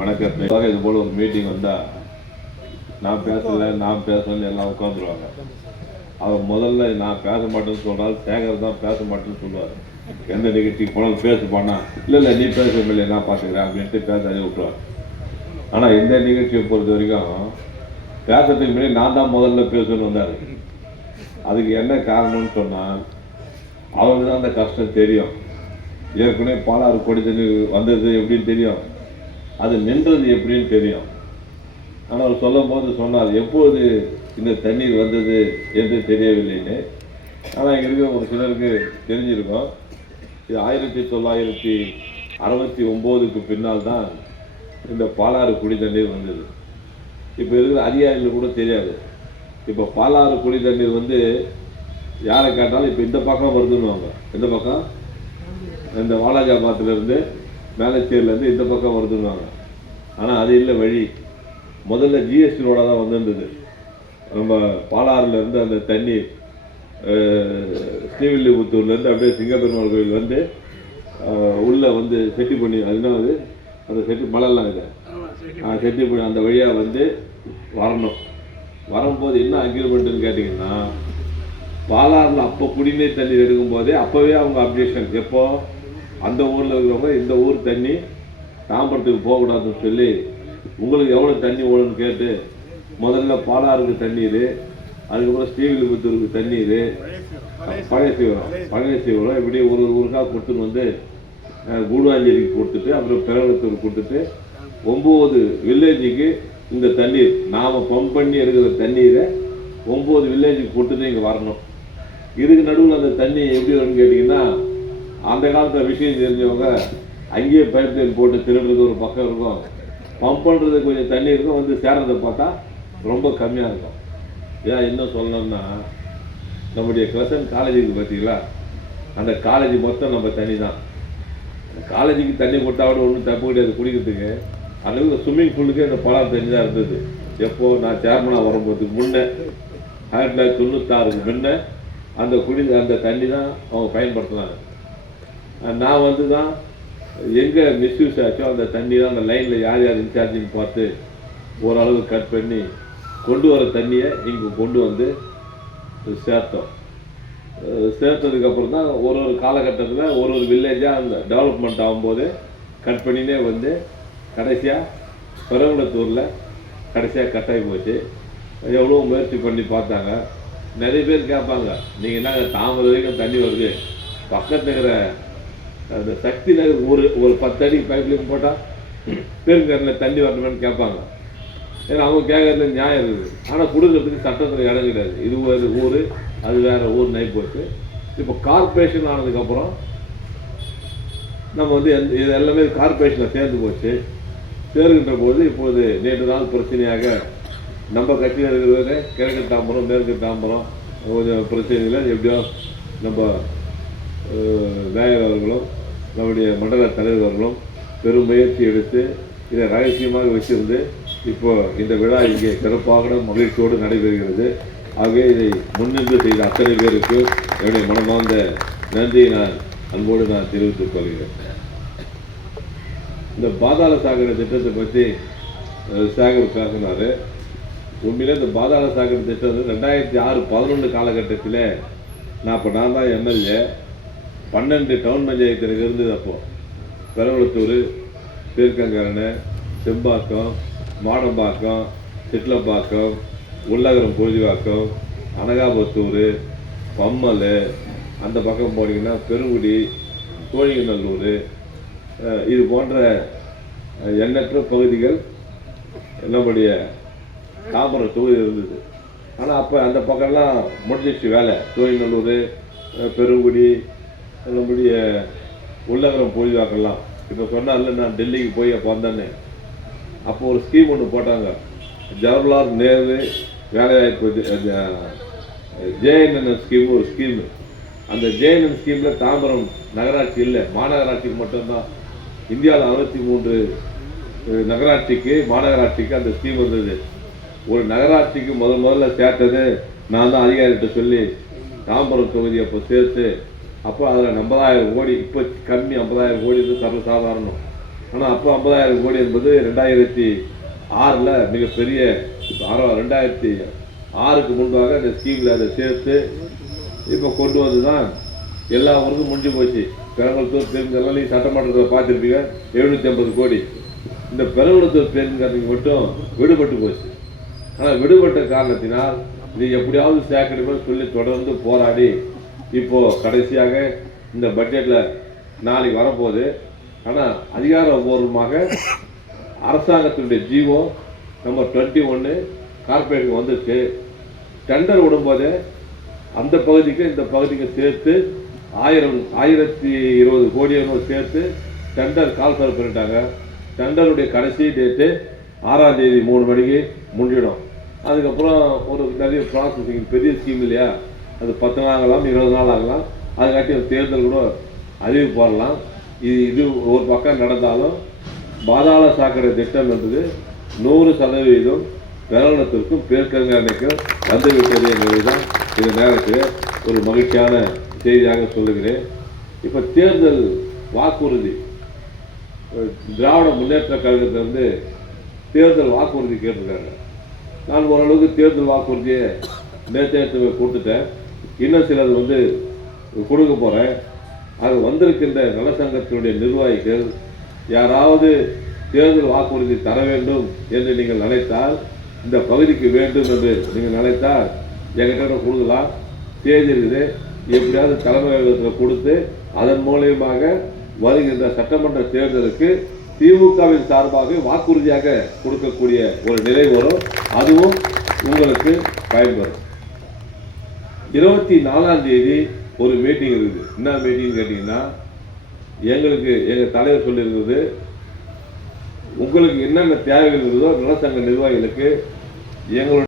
வணக்கம். இது போல் ஒரு மீட்டிங் வந்தால் நான் பேசலன்னு எல்லாம் உட்காந்துருவாங்க. அவர் முதல்ல நான் பேச மாட்டேன்னு சொல்கிறாரு, சேகர் தான் பேச மாட்டேன்னு சொல்லுவார். எந்த நிகழ்ச்சிக்கு போனாலும் பேசுப்பானா, இல்லை நீ பேச முடியல நான் பார்த்துக்கிறேன் அப்படின்ட்டு பேச விட்டுருவார். ஆனால் இந்த நிகழ்ச்சியை பொறுத்த வரைக்கும் பேசுறதுக்கு முன்னாடி நான் தான் முதல்ல பேசணும்னு வந்தார். அதுக்கு என்ன காரணம்னு சொன்னால், அவருக்கு தான் அந்த கஷ்டம் தெரியும். ஏற்கனவே பாலாறு கொடி தண்ணி வந்தது எப்படின்னு தெரியும், அது நின்றது எப்படின்னு தெரியும். ஆனால் அவர் சொல்லும் போது சொன்னார், எப்போது இந்த தண்ணீர் வந்தது என்று தெரியவில்லைன்னு. ஆனால் இங்கே இருக்கிற ஒரு சிலருக்கு தெரிஞ்சிருக்கும். இது 1969க்கு பின்னால் தான் இந்த பாலாறு குடி தண்ணீர் வந்தது. இப்போ இருக்கிற அதிகாரிகள் கூட தெரியாது. இப்போ பாலாறு குடி தண்ணீர் வந்து யாரை கேட்டாலும் இப்போ இந்த பக்கம் வருதுன்னுவாங்க. இந்த பக்கம் இந்த வாலாஜாபாத்திலேருந்து மேலச்சேரியிலேருந்து இந்த பக்கம் வருதுன்னுவாங்க. ஆனால் அது இல்லை வழி. முதல்ல ஜிஎஸ்டி ரோடாக தான் வந்துருந்தது. நம்ம பாலாறுலேருந்து அந்த தண்ணி ஸ்ரீவில்லிபுத்தூர்லேருந்து அப்படியே சிங்கப்பெருமாள் கோயில் வந்து உள்ளே வந்து செட்டி பண்ணி, அதுதான் அந்த செட்டி மலைலாம் இதை செட்டி பண்ணி அந்த வழியாக வந்து வரணும். வரும்போது என்ன அக்ரிமெண்ட்டுன்னு கேட்டிங்கன்னா, பாலாறில் அப்போ குடிநீர் தண்ணீர் எடுக்கும்போதே அப்போவே அவங்க அப்ஜெக்ஷன், எப்போ அந்த ஊரில் இருக்கிறவங்க இந்த ஊர் தண்ணி தாம்பரத்துக்கு போகக்கூடாதுன்னு சொல்லி உங்களுக்கு எவ்வளோ தண்ணி ஓடுன்னு கேட்டு முதல்ல பாலாறுக்கு தண்ணீர், அதுக்கப்புறம் ஸ்ரீவில்லிபுத்தூருக்கு தண்ணீர், பழைய சீவரம் இப்படி ஒரு ஊருக்காக கொடுத்துன்னு வந்து கூடுவாஞ்சேரிக்கு கொடுத்துட்டு அப்புறம் பெரவத்தூர் கொடுத்துட்டு 9 வில்லேஜுக்கு இந்த தண்ணீர் நாம் பம்ப் பண்ணி எடுக்கிற தண்ணீரை 9 வில்லேஜுக்கு கொடுத்துட்டு இங்கே வரணும். இதுக்கு நடுவில் அந்த தண்ணி எப்படி வரும்னு கேட்டிங்கன்னா, அந்த காலத்தில் விஷயம் தெரிஞ்சவங்க அங்கேயே பைப் லைன் போட்டு திருடுறது ஒரு பக்கம் இருக்கும், பம்ப் பண்ணுறது கொஞ்சம் தண்ணி இருக்கும், வந்து சேர்றதை பார்த்தா ரொம்ப கம்மியாக இருக்கும். ஏன் இன்னும் சொல்லணும்னா, நம்முடைய கிளசன் காலேஜுக்கு பார்த்தீங்களா, அந்த காலேஜ் மொத்தம் நம்ம தண்ணி தான். காலேஜுக்கு தண்ணி கொடுத்தாவோட ஒன்றும் தப்பு கிடையாது குடிக்கிறதுக்கு. அளவுக்கு ஸ்விம்மிங் பூலுக்கு அந்த பாலாறு தண்ணி தான் இருந்தது. எப்போது நான் சேர்மனாக வரும்போதுக்கு முன்னே 1996க்கு முன்னே அந்த தண்ணி தான் அவங்க பயன்படுத்தினாங்க. நான் வந்து தான் எங்கே மிஸ்யூஸ் ஆச்சோ அந்த தண்ணி தான் அந்த லைனில் யார் யார் இன்சார்ஜின்னு பார்த்து ஓரளவு கட் பண்ணி கொண்டு வர தண்ணியை இங்கே கொண்டு வந்து சேர்த்தோம். சேர்த்ததுக்கப்புறம் தான் ஒரு காலகட்டத்தில் ஒரு வில்லேஜாக அந்த டெவலப்மெண்ட் ஆகும்போது கட் பண்ணினே வந்து கடைசியாக பெரவலத்தூரில் கடைசியாக கட்டாகி போச்சு. எவ்வளோ முயற்சி பண்ணி பார்த்தாங்க. நிறைய பேர் கேட்பாங்க, நீங்கள் என்னங்க தாமரை வரைக்கும் தண்ணி வருது, பக்கத்தில் இருக்கிற அந்த சக்தி நகர் ஒரு 10 அடிக்கு பைப்லைன் போட்டால் பெருங்கரில் தண்ணி வரணும்னு கேட்பாங்க. ஏன்னா அவங்க கேட்கறது நியாயம் இருக்குது. ஆனால் கொடுக்கறதுக்கு சட்டத்தில் இடம் கிடையாது. இது ஒரு ஊர், அது வேறு ஊர் நை போச்சு. இப்போ கார்பரேஷன் ஆனதுக்கப்புறம் நம்ம வந்து இது எல்லாமே கார்பரேஷனில் சேர்ந்து போச்சு. சேர்கின்ற போது இப்போது நேற்று நாள் பிரச்சனையாக நம்ம கட்சியில் இருக்கிறது கிழக்கு தாம்பரம் மேற்கு தாம்பரம் கொஞ்சம் பிரச்சனைகள் எப்படியோ நம்ம மேயர் அவர்களும் நம்முடைய மண்டல தலைவர்களும் பெரும் முயற்சி எடுத்து இதை ரகசியமாக வச்சிருந்து இப்போ இந்த விழா இங்கே சிறப்பாக மகிழ்ச்சியோடு நடைபெறுகிறது. ஆகவே இதை முன்னின்று செய்த அத்தனை பேருக்கு என்னுடைய மனமார்ந்த நன்றியை அன்போடு தெரிவித்துக் கொள்கிறேன். இந்த பாதாள சாக்கடை திட்டத்தை பற்றி சேகர் பேசினார். உண்மையிலே இந்த பாதாள சாக்கடை திட்டம் 2006-11 காலகட்டத்தில் நான் தான் எம்எல்ஏ, 12 டவுன் பஞ்சாயத்து இருந்தது. அப்போது பெரவலத்தூர், திருக்கங்கரணை, செம்பாக்கம், மாடம்பாக்கம், சிட்லப்பாக்கம், உள்ளகரம் பொழுதிவாக்கம், அனகாபத்தூர், பம்மல், அந்த பக்கம் போனீங்கன்னா பெருங்குடி, கோழிங்கநல்லூர், இது போன்ற எண்ணற்ற பகுதிகள் நம்முடைய தாம்பரம் தொகுதி இருந்தது. ஆனால் அப்போ அந்த பக்கம்லாம் முடிஞ்சிச்சு வேலை. கோழிங்கநல்லூர், பெருங்குடி, நம்முடைய உள்ளகரம் பொழுதிவாக்கெல்லாம். இப்போ சொன்னால நான் டெல்லிக்கு போய் அப்போ வந்தேன்னு, அப்போ ஒரு ஸ்கீம் ஒன்று போட்டாங்க, ஜவஹர்லால் நேரு வேலைவாய்ப்பு ஜேஎன்என் ஸ்கீம். ஒரு ஸ்கீமு, அந்த ஜேஎன்என் ஸ்கீமில் தாம்பரம் நகராட்சி இல்லை, மாநகராட்சிக்கு மட்டும்தான். இந்தியாவில் 63 நகராட்சிக்கு மாநகராட்சிக்கு அந்த ஸ்கீம் இருந்தது. ஒரு நகராட்சிக்கு முதல்ல சேர்த்தது நான் தான் அதிகாரிகிட்ட சொல்லி தாம்பரம் தொகுதி அப்போ சேர்த்து, அப்போ அதில் 50,000 கோடி, இப்போ கம்மி 50,000 கோடி சர்வசாதாரணம். ஆனால் அப்போ 50,000 கோடி என்பது 2006 மிகப்பெரிய 2006க்கு முன்பாக அந்த ஸ்கீமில் அதை சேர்த்து இப்போ கொண்டு வந்து தான் எல்லா ஊருக்கும் முடிஞ்சு போச்சு. பெரம்பலூர் பேருந்தெல்லாம் நீங்கள் சட்டமன்றத்தில் பார்த்துருப்பீங்க, 750 கோடி. இந்த பெரம்பலூர் பேருந்துக்காரங்க மட்டும் விடுபட்டு போச்சு. ஆனால் விடுபட்ட காரணத்தினால் இது எப்படியாவது சேர்க்கணும்னு சொல்லி தொடர்ந்து போராடி இப்போது கடைசியாக இந்த பட்ஜெட்டில் நாளைக்கு வரப்போகுது. ஆனால் அதிகாரபூர்வமாக அரசாங்கத்தினுடைய ஜீவோ நம்பர் 21 கார்பரேட்டுக்கு வந்துச்சு. டெண்டர் விடும்போதே அந்த பகுதிக்கு இந்த பகுதிக்கு சேர்த்து 1020 கோடியை சேர்த்து டெண்டர் கால்ஃபர் பண்ணிட்டாங்க. டெண்டருடைய கடைசி டேட்டு 6ஆம் தேதி 3 மணிக்கு முடிஞ்சிடும். அதுக்கப்புறம் ஒரு நிறைய ப்ராசஸிங், பெரிய ஸ்கீம் இல்லையா, அது 10 நாள் ஆகலாம், 20 நாள் ஆகலாம். அதுக்காட்டி தேர்தல் கூட அறிவு போடலாம். இது ஒரு பக்கம் நடந்தாலும் பாதாள சாக்கடை திட்டம் என்பது 100% பெரம்பலூருக்கும் பேர்க்கங்கானைக்கும் வந்துவிட்டது என்பதுதான் இந்த நேரத்தில் ஒரு மகிழ்ச்சியான செய்தியாக சொல்லுகிறேன். இப்போ தேர்தல் வாக்குறுதி, திராவிட முன்னேற்ற கழகத்திலிருந்து தேர்தல் வாக்குறுதி கேட்டிருக்காங்க. நான் ஓரளவுக்கு தேர்தல் வாக்குறுதியை நேற்று கொடுத்துட்டேன். இன்னும் சிலது கொடுக்க போகிறேன். அது வந்திருக்கின்ற நலசங்கத்தினுடைய நிர்வாகிகள் யாராவது தேர்தல் வாக்குறுதி தர வேண்டும் என்று நீங்கள் நினைத்தால், இந்த பகுதிக்கு வேண்டும் என்று நீங்கள் நினைத்தால் என்கிட்ட கொடுக்கலாம். தேதி இருக்குது, எப்படியாவது தலைமை கழகத்தில் கொடுத்து அதன் மூலியமாக வருகின்ற சட்டமன்ற தேர்தலுக்கு திமுகவின் சார்பாக வாக்குறுதியாக கொடுக்கக்கூடிய ஒரு நிலை வரும். அதுவும் உங்களுக்கு பயன்படும். 24ஆம் தேதி ஒரு மீட்டிங் இருக்குது. என்ன மீட்டிங் கேட்டிங்கன்னா, எங்கள் தலைவர் சொல்லியிருந்தது, உங்களுக்கு என்னென்ன தேவைகள் இருக்குதோ நலசங்க நிர்வாகிகளுக்கு எங்களுடைய